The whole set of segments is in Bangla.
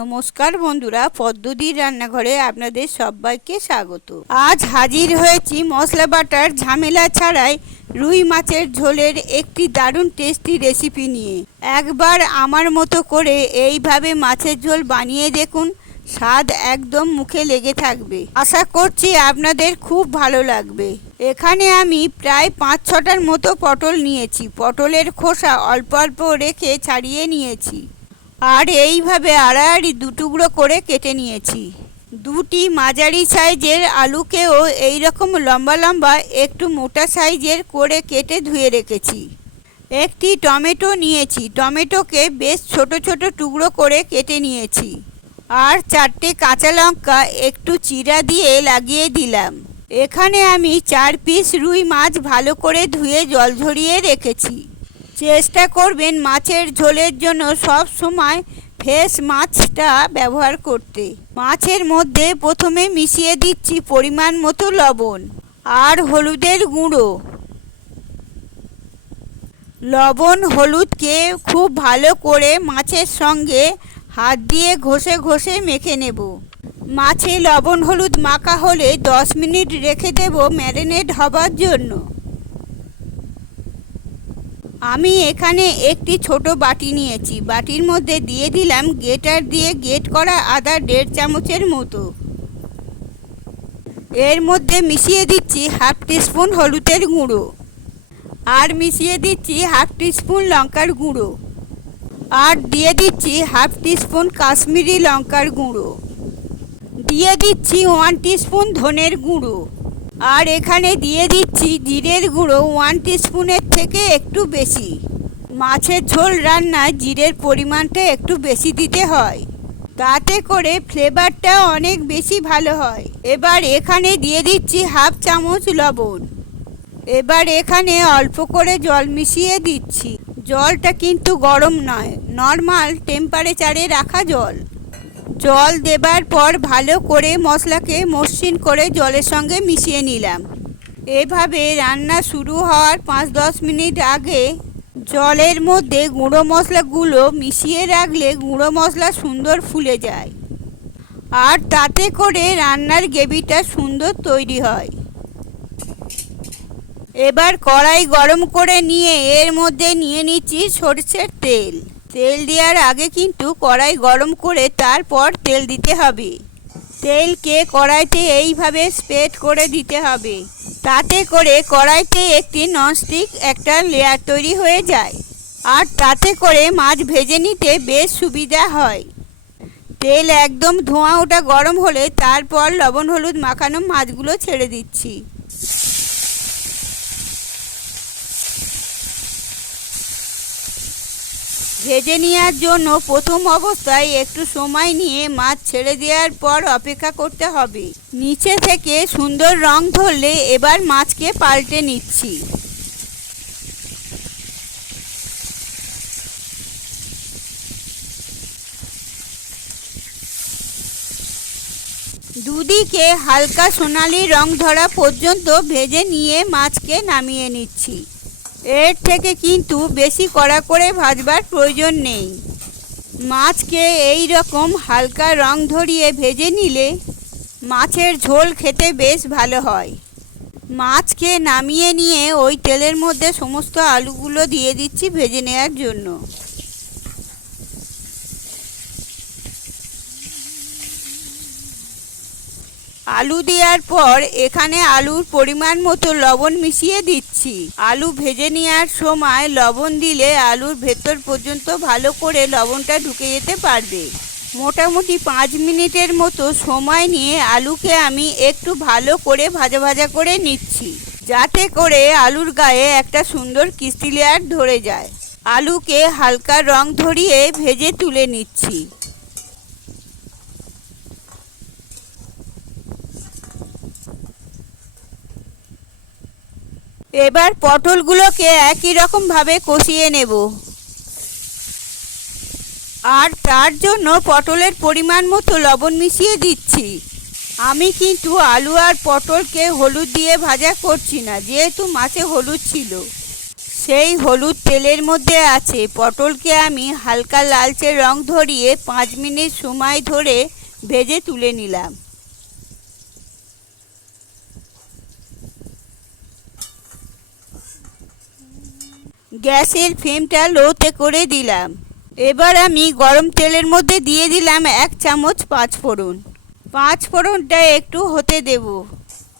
নমস্কার বন্ধুরা, পদ্মদির রান্নাঘরে আপনাদের সবাইকে স্বাগত। আজ হাজির হয়েছি মশলা বাটার ঝামেলা ছাড়াই রুই মাছের ঝোলের একটি দারুণ টেস্টি রেসিপি নিয়ে। একবার আমার মতো করে এইভাবে মাছের ঝোল বানিয়ে দেখুন, স্বাদ একদম মুখে লেগে থাকবে। আশা করছি আপনাদের খুব ভালো লাগবে। এখানে আমি প্রায় পাঁচ ছটার মতো পটল নিয়েছি। পটলের খোসা অল্প অল্প রেখে ছাড়িয়ে নিয়েছি। আর এইভাবে আড়াআড়ি দুটুকরো করে কেটে নিয়েছি। দুটি মাঝারি সাইজের আলুকেও এই রকম লম্বা লম্বা একটু মোটা সাইজের করে কেটে ধুয়ে রেখেছি। একটি টমেটো নিয়েছি। টমেটোকে বেশ ছোট ছোট টুকরো করে কেটে নিয়েছি। আর চারটে কাঁচা লঙ্কা একটু চিরা দিয়ে লাগিয়ে দিলাম। এখানে আমি চার পিস রুই মাছ ভালো করে ধুয়ে জল ঝরিয়ে রেখেছি। চেষ্টা করবেন মাছের ঝোলের জন্য সব সময় ফ্রেশ মাছটা ব্যবহার করতে। মাছের মধ্যে প্রথমে মিশিয়ে দিচ্ছি পরিমাণ মতো লবণ আর হলুদের গুঁড়ো। লবণ, হলুদকে খুব ভালো করে মাছের সঙ্গে হাত দিয়ে ঘষে ঘষে মেখে নেব। মাছে লবণ, হলুদ মাখা হলে দশ মিনিট রেখে দেব ম্যারিনেট হবার জন্য। আমি এখানে একটি ছোট বাটি নিয়েছি। বাটির মধ্যে দিয়ে দিলাম গেটার দিয়ে গেট করা আদা দেড় চামচের মতো। এর মধ্যে মিশিয়ে দিচ্ছি হাফ টিস্পুন হলুদের গুঁড়ো। আর মিশিয়ে দিচ্ছি হাফ টিস্পুন লঙ্কার গুঁড়ো। আর দিয়ে দিচ্ছি হাফ টিস্পুন কাশ্মীরি লঙ্কার গুঁড়ো। দিয়ে দিচ্ছি ওয়ান টিস্পুন ধনের গুঁড়ো। আর এখানে দিয়ে দিচ্ছি জিরের গুঁড়ো ওয়ান টিস্পুনের থেকে একটু বেশি। মাছের ঝোল রান্নায় জিরের পরিমাণটা একটু বেশি দিতে হয়। তাতে করে ফ্লেভারটা অনেক বেশি ভালো হয়। এবার এখানে দিয়ে দিচ্ছি হাফ চামচ লবণ। এবার এখানে অল্প করে জল মিশিয়ে দিচ্ছি। জলটা কিন্তু গরম নয় নর্মাল টেম্পারেচারে রাখা জল। জল দেবার পর ভালো করে মশলাকে মসৃণ করে জলের সঙ্গে মিশিয়ে নিলাম। এভাবে রান্না শুরু হওয়ার পাঁচ দশ মিনিট আগে জলের মধ্যে গুঁড়ো মশলাগুলো মিশিয়ে রাখলে গুঁড়ো মশলা সুন্দর ফুলে যায়। আর তাতে করে রান্নার গ্রেভিটা সুন্দর তৈরি হয়। এবার কড়াই গরম করে নিয়ে এর মধ্যে নিয়ে নিচ্ছি সরষের তেল। তেল দেওয়ার আগে কিন্তু কড়াই গরম করে তারপর তেল দিতে হবে। তেলকে কড়াইতে এইভাবে স্প্রেড করে দিতে হবে। তাতে করে কড়াইতে একটি ননস্টিক একটা লেয়ার তৈরি হয়ে যায়। আর তাতে করে মাছ ভেজে নিতে বেশ সুবিধা হয়। তেল একদম ধোঁয়া ওটা গরম হলে তারপর লবণ, হলুদ মাখানো মাছগুলো ছেড়ে দিচ্ছি। ভেজে নেওয়ার জন্য প্রথম অবস্থায় একটু সময় নিয়ে মাছ ছেড়ে দেওয়ার পর অপেক্ষা করতে হবে। নিচে থেকে সুন্দর রং ধরলে এবার মাছকে পাল্টে নিচ্ছি। দুদিকে হালকা সোনালি রং ধরা পর্যন্ত ভেজে নিয়ে মাছকে নামিয়ে নিচ্ছি। এর থেকে কিন্তু বেশি কড়া করে ভাজবার প্রয়োজন নেই। মাছকে এই রকম হালকা রং ধরিয়ে ভেজে নিলে মাছের ঝোল খেতে বেশ ভালো হয়। মাছকে নামিয়ে নিয়ে ওই তেলের মধ্যে সমস্ত আলুগুলো দিয়ে দিচ্ছি ভেজে নেওয়ার জন্য। আলু দেওয়ার পর এখানে আলুর পরিমাণ মতো লবণ মিশিয়ে দিচ্ছি। আলু ভেজে নেওয়ার সময় লবণ দিলে আলুর ভেতর পর্যন্ত ভালো করে লবণটা ঢুকে যেতে পারবে। মোটামুটি পাঁচ মিনিটের মতো সময় নিয়ে আলুকে আমি একটু ভালো করে ভাজা ভাজা করে নিচ্ছি, যাতে করে আলুর গায়ে একটা সুন্দর কিস্তি লেয়ার ধরে যায়। আলুকে হালকা রং ধরিয়ে ভেজে তুলে নিচ্ছি। এবার পটলগুলোকে একই রকমভাবে কষিয়ে নেব। আর তার জন্য পটলের পরিমাণ মতো লবণ মিশিয়ে দিচ্ছি। আমি কিন্তু আলু আর পটলকে হলুদ দিয়ে ভাজা করছি না, যেহেতু মাছে হলুদ ছিল। সেই হলুদ তেলের মধ্যে আছে। পটলকে আমি হালকা লালচে রং ধরিয়ে পাঁচ মিনিট সময় ধরে ভেজে তুলে নিলাম। গ্যাসের ফ্লেমটা লোতে করে দিলাম। এবার আমি গরম তেলের মধ্যে দিয়ে দিলাম এক চামচ পাঁচ ফোড়ন। পাঁচ ফোড়নটা একটু হতে দেব।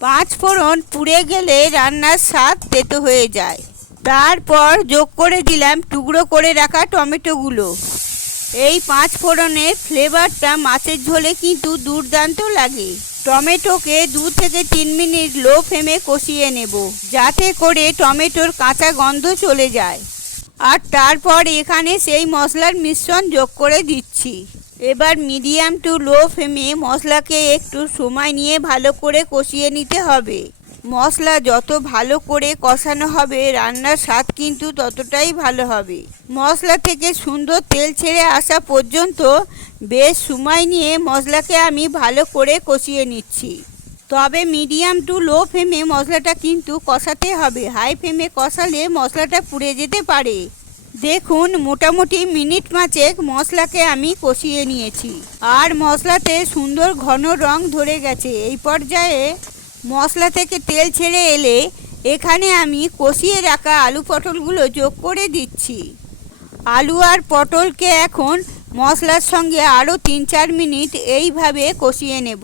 পাঁচ ফোড়ন পুড়ে গেলে রান্নার স্বাদ তেতো হয়ে যায়। তারপর যোগ করে দিলাম টুকরো করে রাখা টমেটোগুলো। এই পাঁচ ফোড়নের ফ্লেভারটা মাছের ঝোলে কিন্তু দুর্দান্ত লাগে। টমেটোকে দু থেকে তিন মিনিট লো ফ্লেমে কষিয়ে নেব, যাতে করে টমেটোর কাঁচা গন্ধ চলে যায়। আর তারপর এখানে সেই মশলার মিশ্রণ যোগ করে দিচ্ছি। এবার মিডিয়াম টু লো ফ্লেমে মশলাকে একটু সময় নিয়ে ভালো করে কষিয়ে নিতে হবে। মশলা যত ভালো করে কষানো হবে, রান্নার স্বাদ কিন্তু ততটাই ভালো হবে। মশলা থেকে সুন্দর তেল ছেড়ে আসা পর্যন্ত বেশ সময় নিয়ে মশলাকে আমি ভালো করে কষিয়ে নিচ্ছি। তবে মিডিয়াম টু লো ফ্লেমে মশলাটা কিন্তু কষাতে হবে। হাই ফ্লেমে কষালে মশলাটা পুড়ে যেতে পারে। দেখুন, মোটামুটি মিনিট পাঁচেক মশলাকে আমি কষিয়ে নিয়েছি। আর মশলাতে সুন্দর ঘন রং ধরে গেছে। এই পর্যায়ে মশলা থেকে তেল ছেড়ে এলে এখানে আমি কষিয়ে রাখা আলু পটলগুলো যোগ করে দিচ্ছি। আলু আর পটলকে এখন মশলার সঙ্গে আরও তিন চার মিনিট এইভাবে কষিয়ে নেব,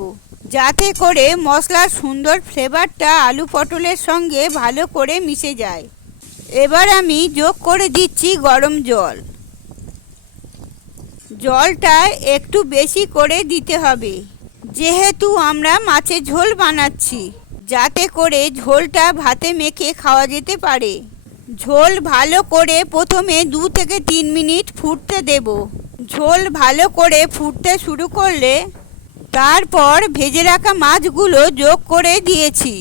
যাতে করে মশলার সুন্দর ফ্লেভারটা আলু পটলের সঙ্গে ভালো করে মিশে যায়। এবার আমি যোগ করে দিচ্ছি গরম জল। জলটা একটু বেশি করে দিতে হবে। যেহেতু আমরা মাছের ঝোল বানাচ্ছি, যাতে করে ঝোলটা ভাতে মেখে খাওয়া যেতে পারে। ঝোল ভালো করে প্রথমে দু থেকে তিন মিনিট ফুটতে দেব। ঝোল ভালো করে ফুটতে শুরু করলে তারপর ভেজে রাখা মাছগুলো যোগ করে দিয়েছি।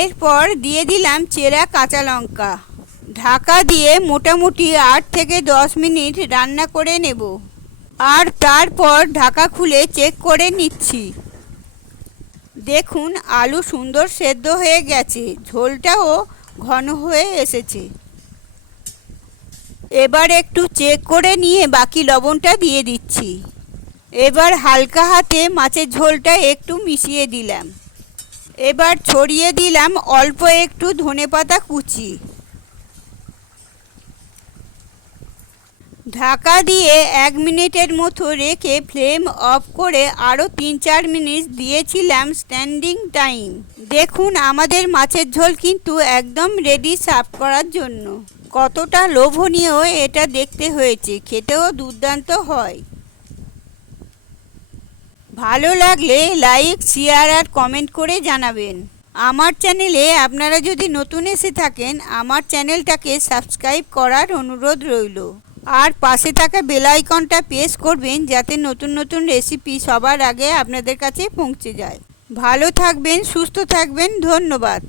এরপর দিয়ে দিলাম চেরা কাঁচা লঙ্কা। ঢাকা দিয়ে মোটামুটি আট থেকে দশ মিনিট রান্না করে নেব। আর তারপর ঢাকা খুলে চেক করে নিচ্ছি। দেখুন, আলু সুন্দর সেদ্ধ হয়ে গেছে, ঝোলটাও ঘন হয়ে এসেছে। এবার একটু চেক করে নিয়ে বাকি লবণটা দিয়ে দিচ্ছি। এবার হালকা হাতে মাছের ঝোলটা একটু মিশিয়ে দিলাম। এবার ছড়িয়ে দিলাম অল্প একটু ধনেপাতা কুচি। ঢাকা দিয়ে এক মিনিটের মতো রেখে ফ্লেম অফ করে আরও তিন চার মিনিট দিয়েছিলাম স্ট্যান্ডিং টাইম। দেখুন, আমাদের মাছের ঝোল কিন্তু একদম রেডি সার্ভ করার জন্য। কতটা লোভনীয় এটা দেখতে হয়েছে, খেতেও দুর্দান্ত হয়। ভালো লাগলে লাইক শেয়ার আর কমেন্ট করে জানাবেন। আমার চ্যানেলে আপনারা যদি নতুন এসে থাকেন, আমার চ্যানেলটাকে সাবস্ক্রাইব করার অনুরোধ রইল। আর পাশে থাকা বেল আইকনটা প্রেস করবেন যাতে নতুন নতুন রেসিপি সবার আগে আপনাদের কাছে পৌঁছে যায়। ভালো থাকবেন, সুস্থ থাকবেন, ধন্যবাদ।